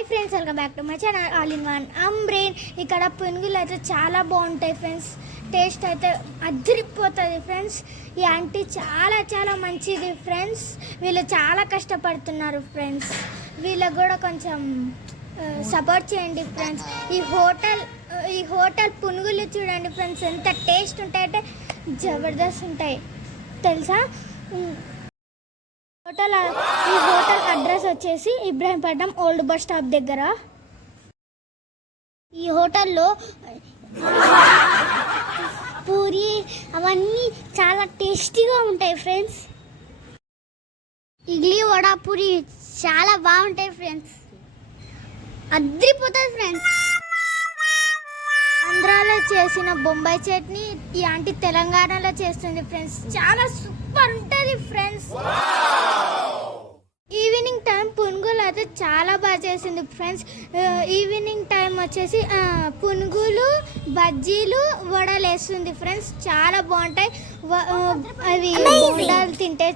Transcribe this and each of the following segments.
Hi friends, welcome back to my channel all in one brain. ఇక్కడ పునుగులు అయితే చాలా బాగుంటాయి ఫ్రెండ్స్. టేస్ట్ అయితే అదిరిపోతుంది ఫ్రెండ్స్. ఈ ఆంటీ చాలా చాలా మంచిది ఫ్రెండ్స్. వీళ్ళు చాలా కష్టపడుతున్నారు ఫ్రెండ్స్. వీళ్ళకు కూడా కొంచెం సపోర్ట్ చేయండి ఫ్రెండ్స్. ఈ హోటల్ పునుగులు చూడండి ఫ్రెండ్స్, ఎంత టేస్ట్ ఉంటాయంటే జబర్దస్త్ ఉంటాయి తెలుసా. ఈ హోటల్ అడ్రస్ వచ్చేసి ఇబ్రాహీంపట్నం ఓల్డ్ బస్ స్టాప్ దగ్గర. ఈ హోటల్లో పూరి అవన్నీ చాలా టేస్టీగా ఉంటాయి ఫ్రెండ్స్. ఇడ్లీ వడ పూరి చాలా బాగుంటాయి ఫ్రెండ్స్, అద్రిపోతుంది ఫ్రెండ్స్. ఆంధ్రాలో చేసిన బొంబాయి చట్నీ ఈ ఆంటీ తెలంగాణలో చేస్తుంది ఫ్రెండ్స్, చాలా సూపర్ ఉంటుంది ఫ్రెండ్స్. ఈవినింగ్ టైం పునుగులు అయితే చాలా బాగా చేసింది ఫ్రెండ్స్. ఈవినింగ్ టైం వచ్చేసి పునుగులు బజ్జీలు వడలు వేస్తుంది ఫ్రెండ్స్, చాలా బాగుంటాయి అవి. బోండాలు తింటే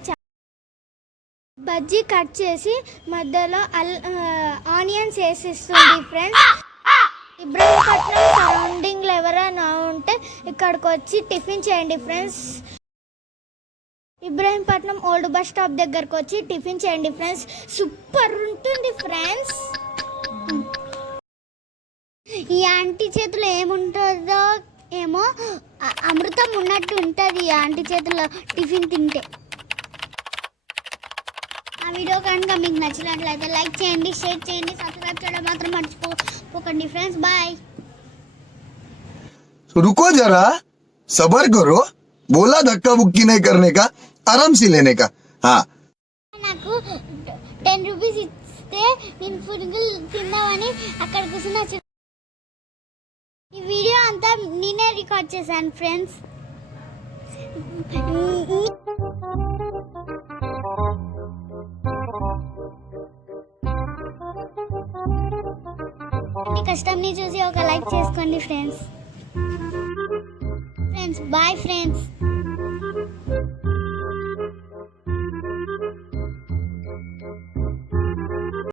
బజ్జీ కట్ చేసి మధ్యలో ఆనియన్స్ వేసిస్తుంది ఫ్రెండ్స్. ఇబ్రాహీంపట్నం సరౌండింగ్లో ఎవరైనా ఉంటే ఇక్కడికి వచ్చి టిఫిన్ చేయండి friends. Ibrahimpatnam old bus stop దగ్గరకు వచ్చి టిఫిన్ చేయండి ఫ్రెండ్స్, సూపర్ ఉంటుంది ఫ్రెండ్స్. ఈ ఆంటీ చేతిలో ఏముంటుందో ఏమో, అమృతం ఉన్నట్టు ఉంటుంది ఈ ఆంటీ చేతిలో టిఫిన్ తింటే. ఆ వీడియో కనుక మీకు నచ్చినట్లయితే లైక్ చేయండి, షేర్ చేయండి, సబ్స్క్రైబ్ చేయడం మాత్రం మర్చిపోకండి ఫ్రెండ్స్. బాయ్. रुको जरा, सबर करो. बोला धक्का बुक्की नहीं करने का, आराम से लेने का. हाँ, నాకు 10 రూపీస్ ఇస్తే నేను పునుగులు తిందామని అక్కడ కూర్చున్నా. ఈ వీడియో అంతా నేనే రికార్డ్ చేశాను ఫ్రెండ్స్. కష్టంని చూసి ఒక లైక్ చేసుకోండి ఫ్రెండ్స్. Bye friends.